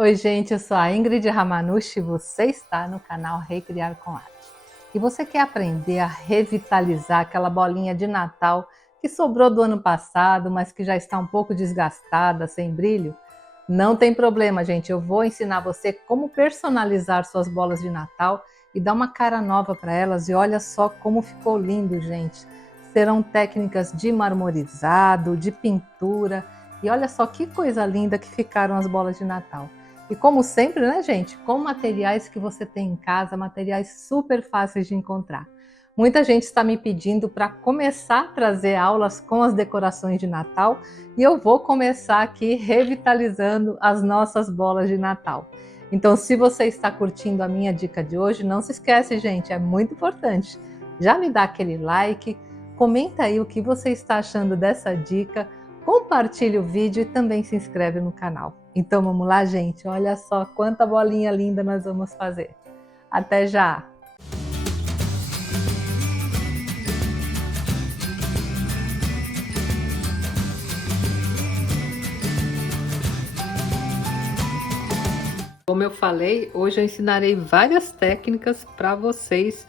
Oi, gente, eu sou a Ingrid Ramanushi e você está no canal Recriar com Arte. E você quer aprender a revitalizar aquela bolinha de Natal que sobrou do ano passado, mas que já está um pouco desgastada, sem brilho? Não tem problema, gente, eu vou ensinar você como personalizar suas bolas de Natal e dar uma cara nova para elas, e olha só como ficou lindo, gente. Serão técnicas de marmorizado, de pintura, e olha só que coisa linda que ficaram as bolas de Natal. E como sempre, né, gente, com materiais que você tem em casa, materiais super fáceis de encontrar. Muita gente está me pedindo para começar a trazer aulas com as decorações de Natal, e eu vou começar aqui revitalizando as nossas bolas de Natal. Então, se você está curtindo a minha dica de hoje, não se esquece, gente, é muito importante. Já me dá aquele like, comenta aí o que você está achando dessa dica, compartilhe o vídeo e também se inscreve no canal. Então vamos lá, gente, olha só quanta bolinha linda nós vamos fazer. Até já! Como eu falei, hoje eu ensinarei várias técnicas para vocês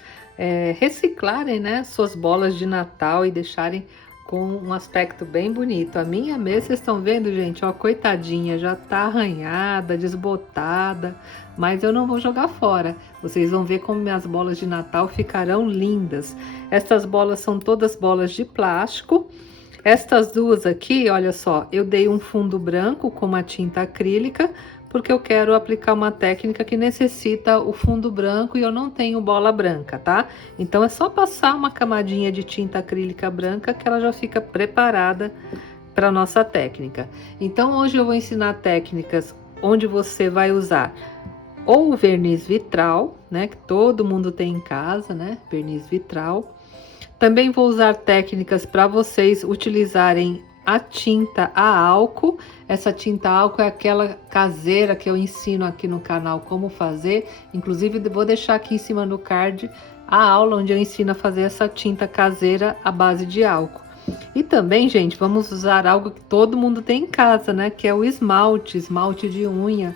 reciclarem, né, suas bolas de Natal e deixarem com um aspecto bem bonito. A minha mesa, vocês estão vendo, gente, ó, coitadinha, já tá arranhada, desbotada, mas eu não vou jogar fora. Vocês vão ver como minhas bolas de Natal ficarão lindas. Estas bolas são todas bolas de plástico. Estas duas aqui, olha só, eu dei um fundo branco com uma tinta acrílica, porque eu quero aplicar uma técnica que necessita o fundo branco e eu não tenho bola branca, tá? Então é só passar uma camadinha de tinta acrílica branca que ela já fica preparada para nossa técnica. Então hoje eu vou ensinar técnicas onde você vai usar ou o verniz vitral, né, que todo mundo tem em casa, né, verniz vitral. Também vou usar técnicas para vocês utilizarem a tinta a álcool. Essa tinta a álcool é aquela caseira que eu ensino aqui no canal como fazer. Inclusive, vou deixar aqui em cima no card a aula onde eu ensino a fazer essa tinta caseira à base de álcool. E também, gente, vamos usar algo que todo mundo tem em casa, né? Que é o esmalte, esmalte de unha.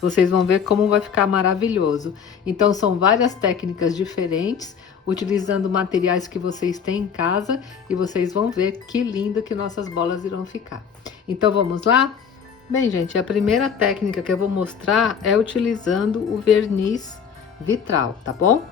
Vocês vão ver como vai ficar maravilhoso. Então, são várias técnicas diferentes, utilizando materiais que vocês têm em casa, e vocês vão ver que lindo que nossas bolas irão ficar. Então, vamos lá? Bem, gente, a primeira técnica que eu vou mostrar é utilizando o verniz vitral, tá bom?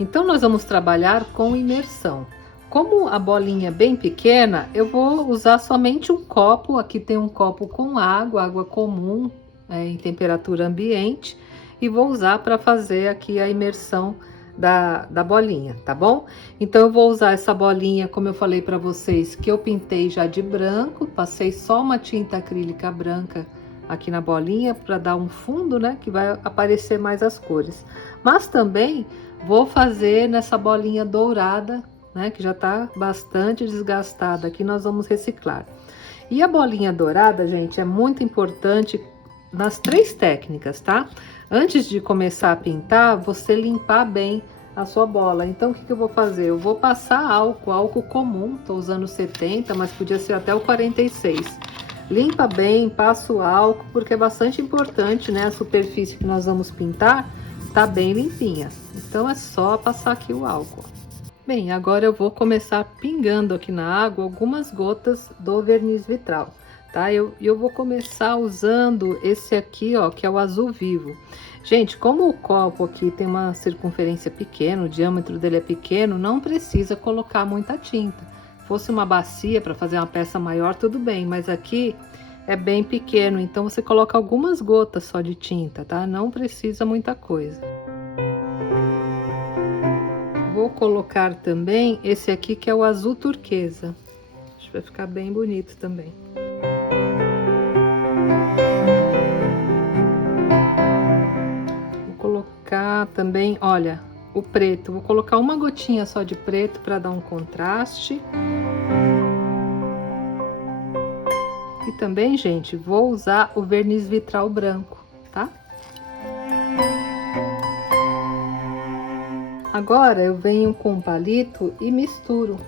Então, nós vamos trabalhar com imersão. Como a bolinha é bem pequena, eu vou usar somente um copo. Aqui tem um copo com água, água comum, em temperatura ambiente, e vou usar para fazer aqui a imersão da bolinha, tá bom? Então eu vou usar essa bolinha, como eu falei para vocês, que eu pintei já de branco, passei só uma tinta acrílica branca aqui na bolinha para dar um fundo, né, que vai aparecer mais as cores. Mas também vou fazer nessa bolinha dourada, né, que já tá bastante desgastada, aqui nós vamos reciclar. E a bolinha dourada, gente, é muito importante nas três técnicas, tá? Antes de começar a pintar, você limpar bem a sua bola. Então, o que eu vou fazer? Eu vou passar álcool comum, tô usando 70, mas podia ser até o 46. Limpa bem, passa o álcool, porque é bastante importante, né? A superfície que nós vamos pintar tá bem limpinha. Então, é só passar aqui o álcool. Bem, agora eu vou começar pingando aqui na água algumas gotas do verniz vitral, tá? Eu vou começar usando esse aqui, ó, que é o azul vivo. Gente, como o copo aqui tem uma circunferência pequena, o diâmetro dele é pequeno, não precisa colocar muita tinta. Fosse uma bacia para fazer uma peça maior, tudo bem, mas aqui é bem pequeno, então você coloca algumas gotas só de tinta, tá? Não precisa muita coisa. Vou colocar também esse aqui que é o azul turquesa. Acho que vai ficar bem bonito também. Vou colocar também, olha, o preto. Vou colocar uma gotinha só de preto para dar um contraste. E também, gente, vou usar o verniz vitral branco, tá? Agora eu venho com um palito e misturo,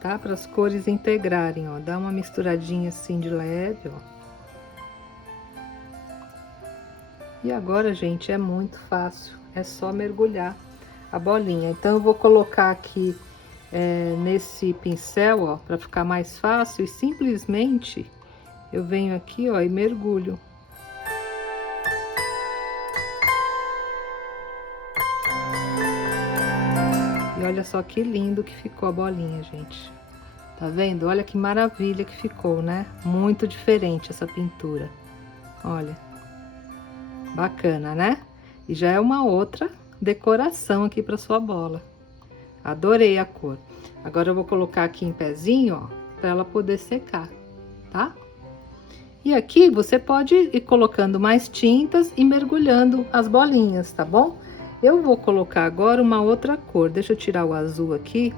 tá? Para as cores integrarem, ó. Dá uma misturadinha assim de leve, ó. E agora, gente, é muito fácil, é só mergulhar a bolinha. Então eu vou colocar aqui nesse pincel, ó, para ficar mais fácil, e simplesmente eu venho aqui, ó, e mergulho. E olha só que lindo que ficou a bolinha, gente. Tá vendo? Olha que maravilha que ficou, né? Muito diferente essa pintura. Olha. Bacana, né? E já é uma outra decoração aqui para sua bola. Adorei a cor. Agora eu vou colocar aqui em pezinho, ó, para ela poder secar, tá? E aqui você pode ir colocando mais tintas e mergulhando as bolinhas, tá bom? Eu vou colocar agora uma outra cor. Deixa eu tirar o azul aqui.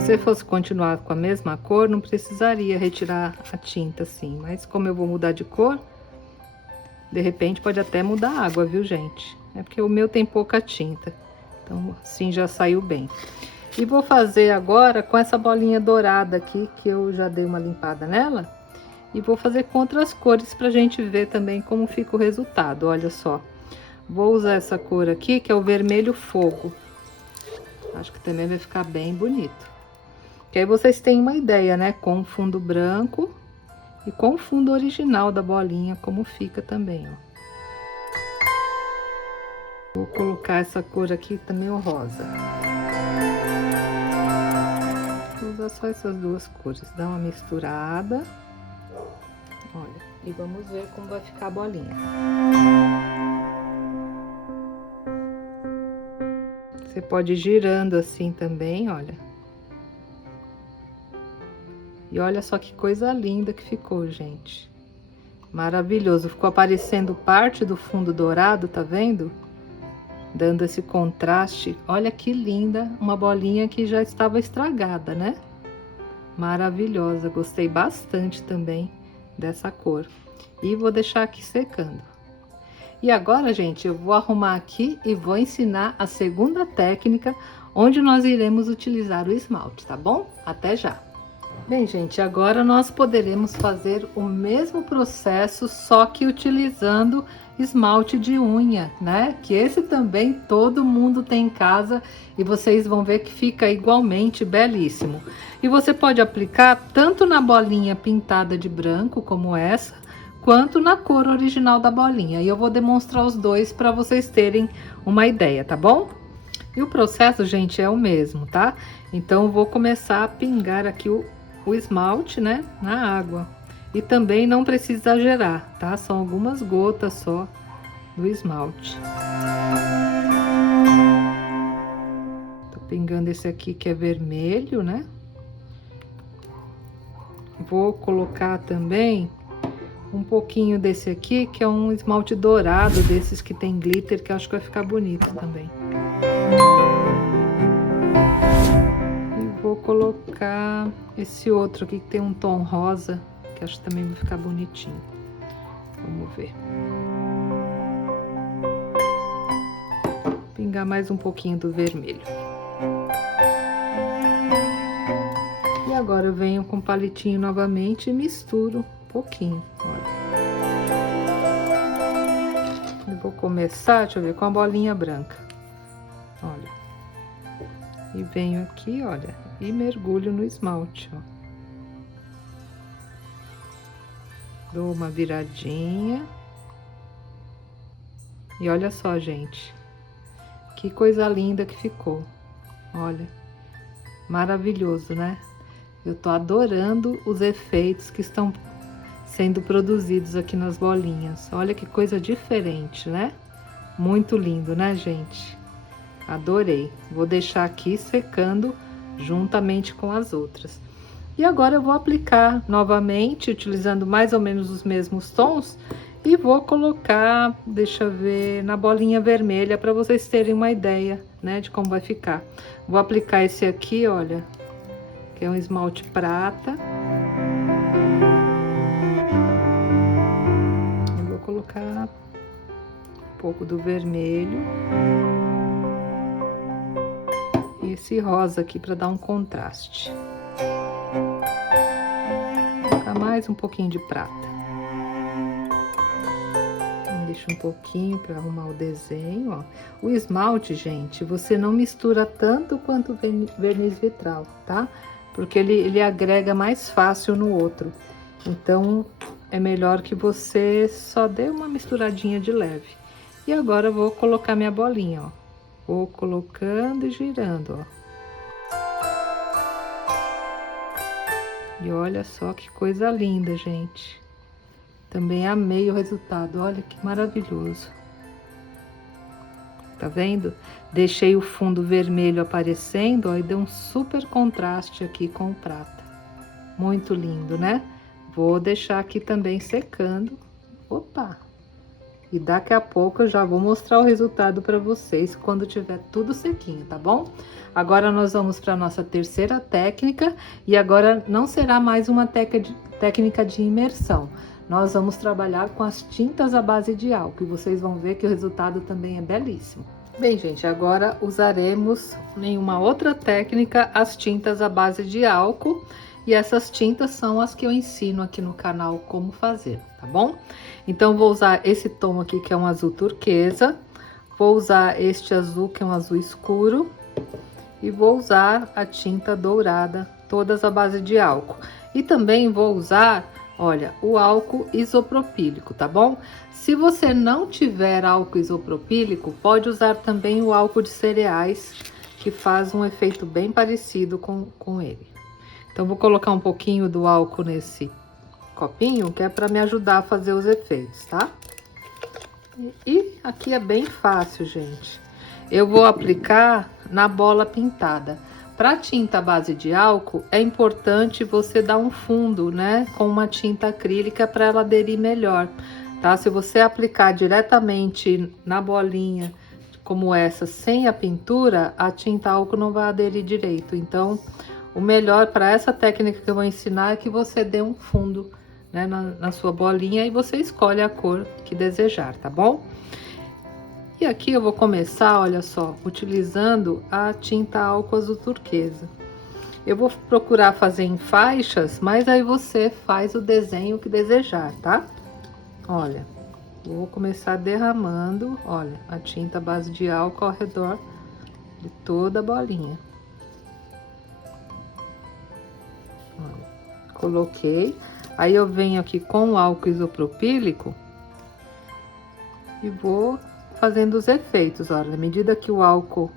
Se você fosse continuar com a mesma cor, não precisaria retirar a tinta assim. Mas como eu vou mudar de cor, de repente pode até mudar a água, viu, gente? É porque o meu tem pouca tinta. Então, assim já saiu bem. E vou fazer agora com essa bolinha dourada aqui, que eu já dei uma limpada nela. E vou fazer com outras cores pra gente ver também como fica o resultado, olha só. Vou usar essa cor aqui, que é o vermelho fogo. Acho que também vai ficar bem bonito. Que aí vocês têm uma ideia, né? Com o fundo branco e com o fundo original da bolinha, como fica também, ó. Vou colocar essa cor aqui também, o rosa. Vou usar só essas duas cores, dar uma misturada. Olha, e vamos ver como vai ficar a bolinha. Você pode ir girando assim também, olha. E olha só que coisa linda que ficou, gente. Maravilhoso. Ficou aparecendo parte do fundo dourado, tá vendo? Dando esse contraste. Olha que linda, uma bolinha que já estava estragada, né? Maravilhosa. Gostei bastante também dessa cor. E vou deixar aqui secando. E agora, gente, eu vou arrumar aqui e vou ensinar a segunda técnica, onde nós iremos utilizar o esmalte, tá bom? Até já! Bem, gente, agora nós poderemos fazer o mesmo processo, só que utilizando esmalte de unha, né? Que esse também todo mundo tem em casa e vocês vão ver que fica igualmente belíssimo. E você pode aplicar tanto na bolinha pintada de branco, como essa, quanto na cor original da bolinha. E eu vou demonstrar os dois para vocês terem uma ideia, tá bom? E o processo, gente, é o mesmo, tá? Então, eu vou começar a pingar aqui o esmalte, né, na água. E também não precisa exagerar, tá? São algumas gotas só do esmalte. Tô pingando esse aqui que é vermelho, né? Vou colocar também um pouquinho desse aqui, que é um esmalte dourado, desses que tem glitter, que eu acho que vai ficar bonito também. Vou colocar esse outro aqui que tem um tom rosa, que acho que também vai ficar bonitinho. Vamos ver. Pingar mais um pouquinho do vermelho. E agora eu venho com o palitinho novamente e misturo um pouquinho, olha. Eu vou começar, deixa eu ver, com a bolinha branca. Olha. E venho aqui, olha, e mergulho no esmalte, ó. Dou uma viradinha. E olha só, gente. Que coisa linda que ficou. Olha. Maravilhoso, né? Eu tô adorando os efeitos que estão sendo produzidos aqui nas bolinhas. Olha que coisa diferente, né? Muito lindo, né, gente? Adorei. Vou deixar aqui secando juntamente com as outras. E agora eu vou aplicar novamente, utilizando mais ou menos os mesmos tons, e vou colocar, deixa eu ver, na bolinha vermelha, para vocês terem uma ideia, né, de como vai ficar. Vou aplicar esse aqui, olha, que é um esmalte prata. Eu vou colocar um pouco do vermelho. Esse rosa aqui para dar um contraste. Vou colocar mais um pouquinho de prata. Deixa um pouquinho para arrumar o desenho, ó. O esmalte, gente, você não mistura tanto quanto o verniz vitral, tá? Porque ele agrega mais fácil no outro. Então, é melhor que você só dê uma misturadinha de leve. E agora eu vou colocar minha bolinha, ó. Vou colocando e girando, ó. E olha só que coisa linda, gente. Também amei o resultado, olha que maravilhoso. Tá vendo? Deixei o fundo vermelho aparecendo, ó, e deu um super contraste aqui com o prata. Muito lindo, né? Vou deixar aqui também secando. Opa! E daqui a pouco eu já vou mostrar o resultado para vocês quando tiver tudo sequinho, tá bom? Agora nós vamos para nossa terceira técnica e agora não será mais uma técnica de imersão. Nós vamos trabalhar com as tintas à base de álcool e vocês vão ver que o resultado também é belíssimo. Bem, gente, agora usaremos em uma outra técnica as tintas à base de álcool. E essas tintas são as que eu ensino aqui no canal como fazer, tá bom? Então, vou usar esse tom aqui, que é um azul turquesa. Vou usar este azul, que é um azul escuro. E vou usar a tinta dourada, todas à base de álcool. E também vou usar, olha, o álcool isopropílico, tá bom? Se você não tiver álcool isopropílico, pode usar também o álcool de cereais, que faz um efeito bem parecido com ele. Então, vou colocar um pouquinho do álcool nesse copinho, que é para me ajudar a fazer os efeitos, tá? E aqui é bem fácil, gente. Eu vou aplicar na bola pintada. Para tinta à base de álcool, é importante você dar um fundo, né? Com uma tinta acrílica para ela aderir melhor, tá? Se você aplicar diretamente na bolinha, como essa, sem a pintura, a tinta álcool não vai aderir direito. Então, o melhor para essa técnica que eu vou ensinar é que você dê um fundo, né, na sua bolinha e você escolhe a cor que desejar, tá bom? E aqui eu vou começar, olha só, utilizando a tinta álcool azul turquesa. Eu vou procurar fazer em faixas, mas aí você faz o desenho que desejar, tá? Olha, vou começar derramando, olha, a tinta base de álcool ao redor de toda a bolinha. Coloquei, aí eu venho aqui com o álcool isopropílico e vou fazendo os efeitos, olha, à medida que o álcool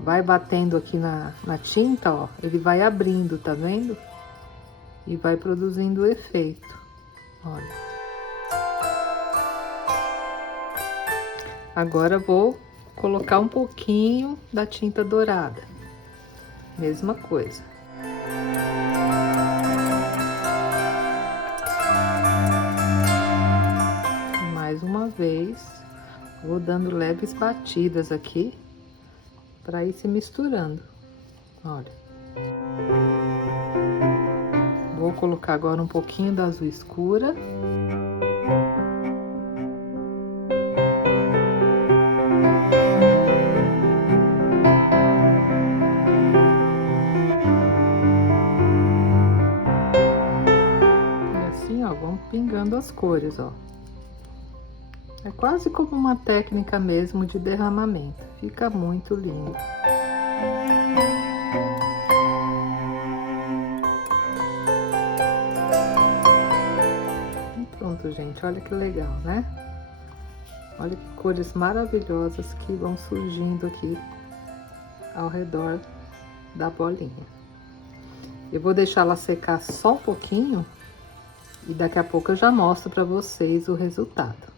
vai batendo aqui na tinta, ó, ele vai abrindo, tá vendo? E vai produzindo o efeito, olha. Agora vou colocar um pouquinho da tinta dourada, mesma coisa. Mais uma vez, vou dando leves batidas aqui para ir se misturando. Olha. Vou colocar agora um pouquinho da azul escura. E assim, ó, vamos pingando as cores, ó. É quase como uma técnica mesmo de derramamento. Fica muito lindo. E pronto, gente. Olha que legal, né? Olha que cores maravilhosas que vão surgindo aqui ao redor da bolinha. Eu vou deixar ela secar só um pouquinho e daqui a pouco eu já mostro para vocês o resultado.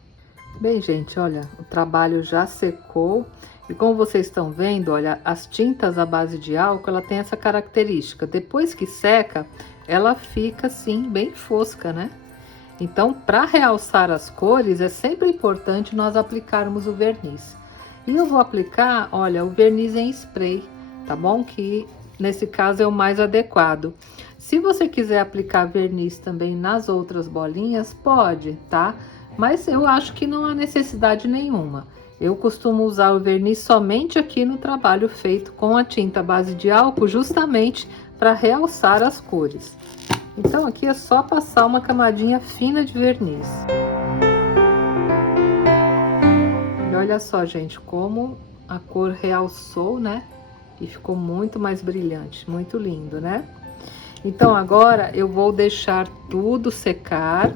Bem, gente, olha, o trabalho já secou e como vocês estão vendo, olha, as tintas à base de álcool, ela tem essa característica. Depois que seca, ela fica assim, bem fosca, né? Então, para realçar as cores, é sempre importante nós aplicarmos o verniz. E eu vou aplicar, olha, o verniz em spray, tá bom? Que nesse caso é o mais adequado. Se você quiser aplicar verniz também nas outras bolinhas, pode, tá? Mas eu acho que não há necessidade nenhuma. Eu costumo usar o verniz somente aqui no trabalho feito com a tinta base de álcool, justamente para realçar as cores. Então aqui é só passar uma camadinha fina de verniz. E olha só, gente, como a cor realçou, né? E ficou muito mais brilhante, muito lindo, né? Então agora eu vou deixar tudo secar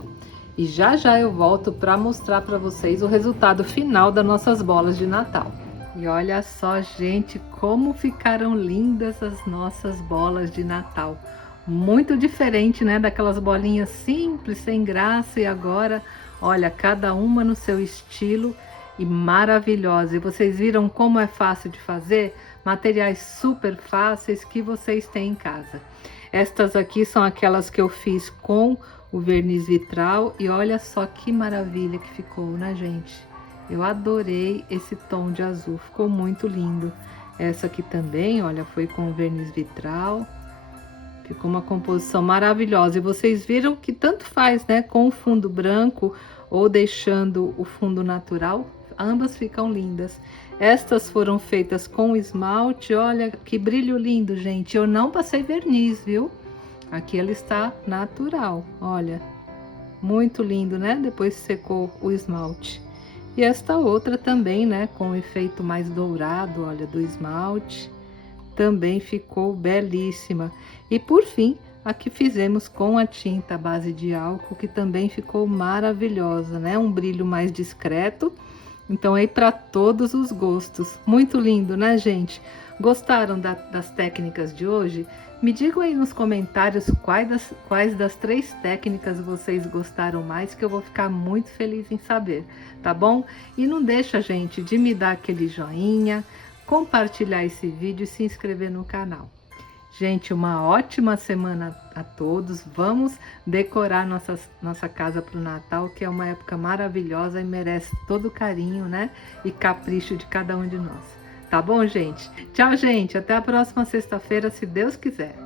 e já já eu volto para mostrar para vocês o resultado final das nossas bolas de Natal. E olha só, gente, como ficaram lindas as nossas bolas de Natal. Muito diferente, né, daquelas bolinhas simples, sem graça, e agora, olha, cada uma no seu estilo e maravilhosa. E vocês viram como é fácil de fazer? Materiais super fáceis que vocês têm em casa. Estas aqui são aquelas que eu fiz com o verniz vitral e olha só que maravilha que ficou, né, gente? Eu adorei esse tom de azul, ficou muito lindo. Essa aqui também, olha, foi com verniz vitral. Ficou uma composição maravilhosa. E vocês viram que tanto faz, né? Com o fundo branco ou deixando o fundo natural, ambas ficam lindas. Estas foram feitas com esmalte. Olha que brilho lindo, gente. Eu não passei verniz, viu? Aqui ela está natural, olha. Muito lindo, né? Depois secou o esmalte. E esta outra também, né? Com o efeito mais dourado, olha, do esmalte. Também ficou belíssima. E por fim, a que fizemos com a tinta à base de álcool, que também ficou maravilhosa, né? Um brilho mais discreto. Então aí para todos os gostos. Muito lindo, né, gente? Gostaram das técnicas de hoje? Me digam aí nos comentários quais das 3 técnicas vocês gostaram mais, que eu vou ficar muito feliz em saber, tá bom? E não deixa, gente, de me dar aquele joinha, compartilhar esse vídeo e se inscrever no canal. Gente, uma ótima semana a todos. Vamos decorar nossa casa para o Natal, que é uma época maravilhosa e merece todo o carinho, né? E capricho de cada um de nós. Tá bom, gente? Tchau, gente. Até a próxima sexta-feira, se Deus quiser.